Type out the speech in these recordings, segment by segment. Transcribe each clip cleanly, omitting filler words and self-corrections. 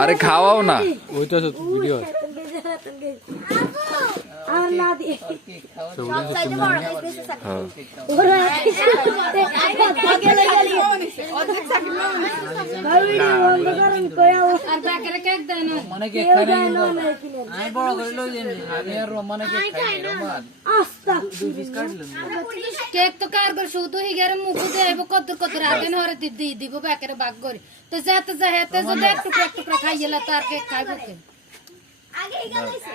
আরে খাওয়াও না, ওইটা ভিডিও কেক তো কার করে শুধু হিগারে মুখে দেব কত কত রাতে নরে দিব বেকারে বাগ করে তো যাতে যাতে যদি একটু একটু খাইলা তার কেক খাইবো কে আগে হিগা কইছে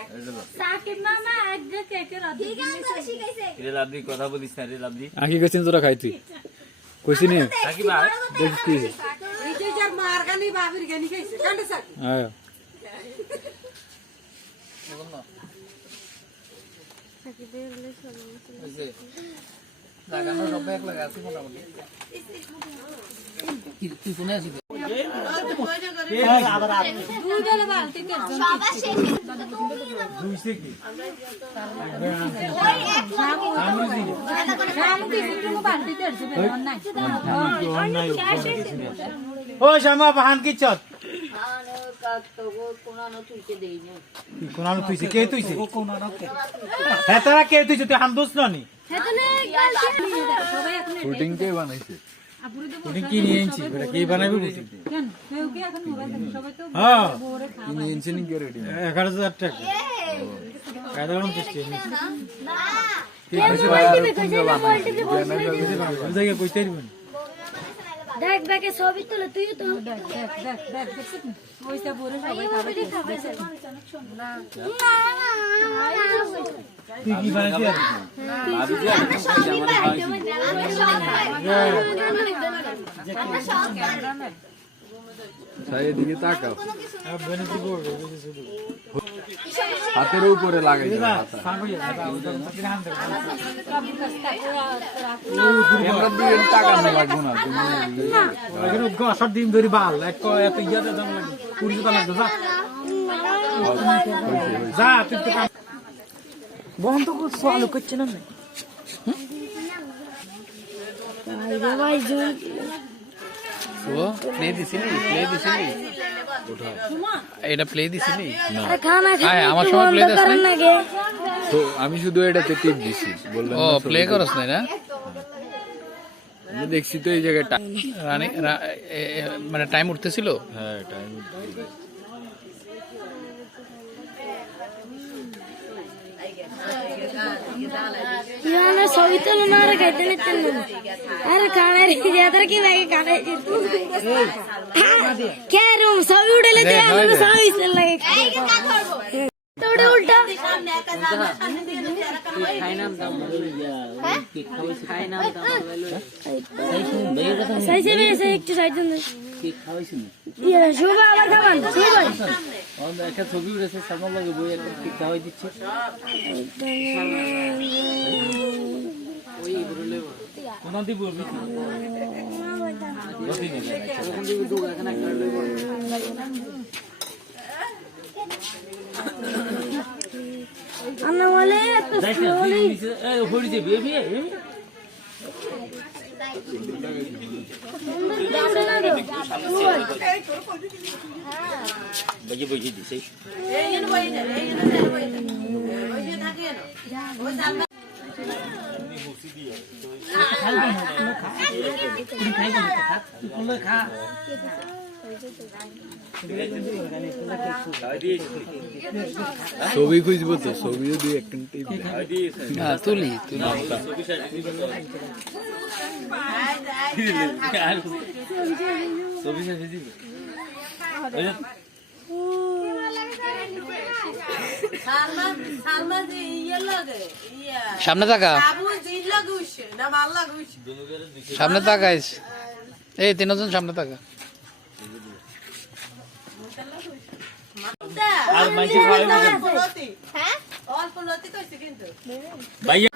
সাকিব মামা আগে কেকের আদি শিখাইছে রে লাভলি কথা বলিস না রে লাভলি আকি কইছিস তোরা খাইতি কইছিস নি সাকিব ভাই দেখিস কি এই যে যার মার গানি বাবির গানি খাইছে কান্ড সাকি আয় সাকিব বলে চলো এসে লাগানো সব এক লাগাছি মোটামুটি কি কোনে আসি আবার দুই বেলা বালতি তে সবার শেষে দুইছে কি ওই এক লাখ আমি কি একটু বালতি তে দিবে নাই ও শামা বাহান কি চত কোনানো তুইকে দেই না কোনানো তুইছে কে তুইছে ও কোনানো কে হ্যাঁ তারা কে তুইছে তুই হামদোস ননি শুটিং কে বানাইছে পুডিং কি নিয়ে এনেছি এটা কে বানাবে বুঝি কেন কেউ কি এখন মোবাইল দেখে সবাই তো হ্যাঁ ভোরে খায় ইনি ইনসিনিং কে রেডি 11000 টাকা সাধারণ দৃষ্টি না কি কইছে ভাই আর তুমি বানাইছে জায়গা কইতে দিবেন দেখ দেখে ছবি তোলে তুই তো দেখ দেখছিস ওইটা ভোরে সবাই খাবে না তুই কি বানাইছিস আমরা সবই পাই আমরা সব পাই সাই দিকে তাকাও আর বেনিফিট করবে বুঝছিস শুধু হাতের উপরে লাগাই দাও হাত সাঙ্গই ক্যামেরা দিয়ে টাকা না লাগবো না তুমি এখানে গসর দিন ধরে বাল এক এত ইয়াতে দাম লাগে 20 টাকা লাগবে যা তুই তো বন্ধ করছ আলো করছে না ভাই জুই ও প্লে দিছিলি এটা প্লে দিছিলি আরে খানা আয় আমার সময় প্লে দিছ না তো আমি শুধু এটাতে টিপ দিছি বললাম ও প্লে করছ না আমি দেখছি তো এই জায়গাটা রানী মানে টাইম উঠতেছিল হ্যাঁ টাইম ইয়ানা ছবি তোলে না রে গাইতে নিতে আরে খানা রে যাদের কি লাগে খানা কে রুম ছবি উঠলে তো আমাকে ছবি চল লাগে তোড়ে উল্টা সামনে একা সামনে দিয়ে খাই নাম দাম খাই নাম দাম সেই সে এসে একটু সাইড দেন কি খাওয়াইছেন ইয়া শুভ আবার খাবেন শুভ আমরা একটা ছবি উঠেছে সামনে লাগে বই একটা ঠিক খাওয়াই দিচ্ছে ওই বলে কোন দি বলবি গতি নেই কোন দি দুগ এখানে করলে আমরা বলে তো স্লোলি এই হরি যে বেবি বজি বজি দিছে এই এনে বই না এই এনে বই না ওই যে থাকে না ওই জানবা ছবি খুঁজবো তো ছবিও দিয়ে একটা টিপ হ্যাঁ তুলি ছবি সামনে তাকা সামনে তাকাইস এই তিনজন সামনে তাকা আর মাইকে খাওয়াই হ্যাঁ অল্প লতি কইছে কিন্তু ভাইয়া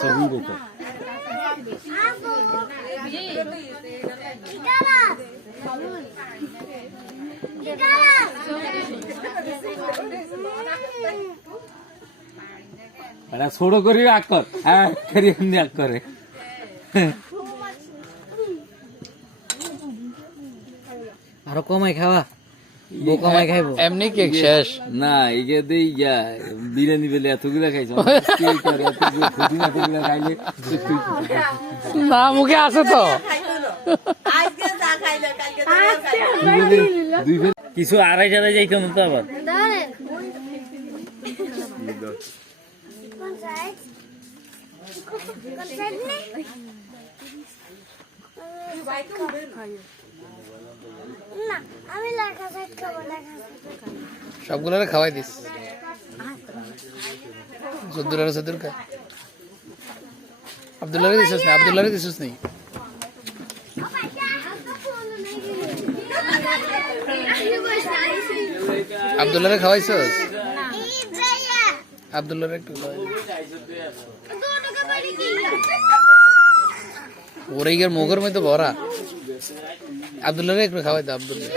ছবি দেখো এটা ছোট করে আগ কর হ্যাঁ করি এমনি আগ করে আরো কমাই খাওয়া বউ কমাই খাইবো এমনি কেক শেষ না এইটা দেই যা বিরিয়ানি বেলে এতগুলা খাইছ খাইলে না মুখে আছে তো কিছু আড়াই টাড়াই যাইতাম তো আবার সবগুলো খাওয়াই দিস সদ্দুর খায় আব্দুল্লাহ দিছিস না আব্দুল্লাহ দিছিস নি আব্দুল্লাহ খাওয়াইছস আব্দুল্লাহ একটু ওরে ইয়ার মুখের মধ্যে ভরা আব্দুল্লাহ একটু খাওয়াই দাও আব্দুল্লাহ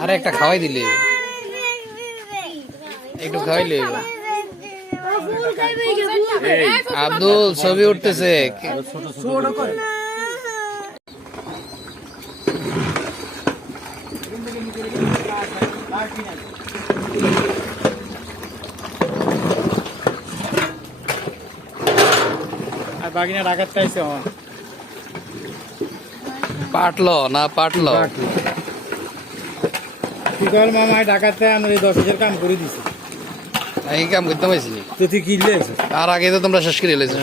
আরে একটা খাওয়াই দিলে একটু খাওয়াইলে আব্দুল ছবি উঠতেছে আর বাগিনা ডাকাত চাইছে আমার পাটলো না পাটলো কি কল মামা ডাকাতে আমার এই 10,000 কাম করে দিছে এই কাম করতে পারছি তো তুই কিনলে আর আগে তো তোমরা শেষ করে এলেছো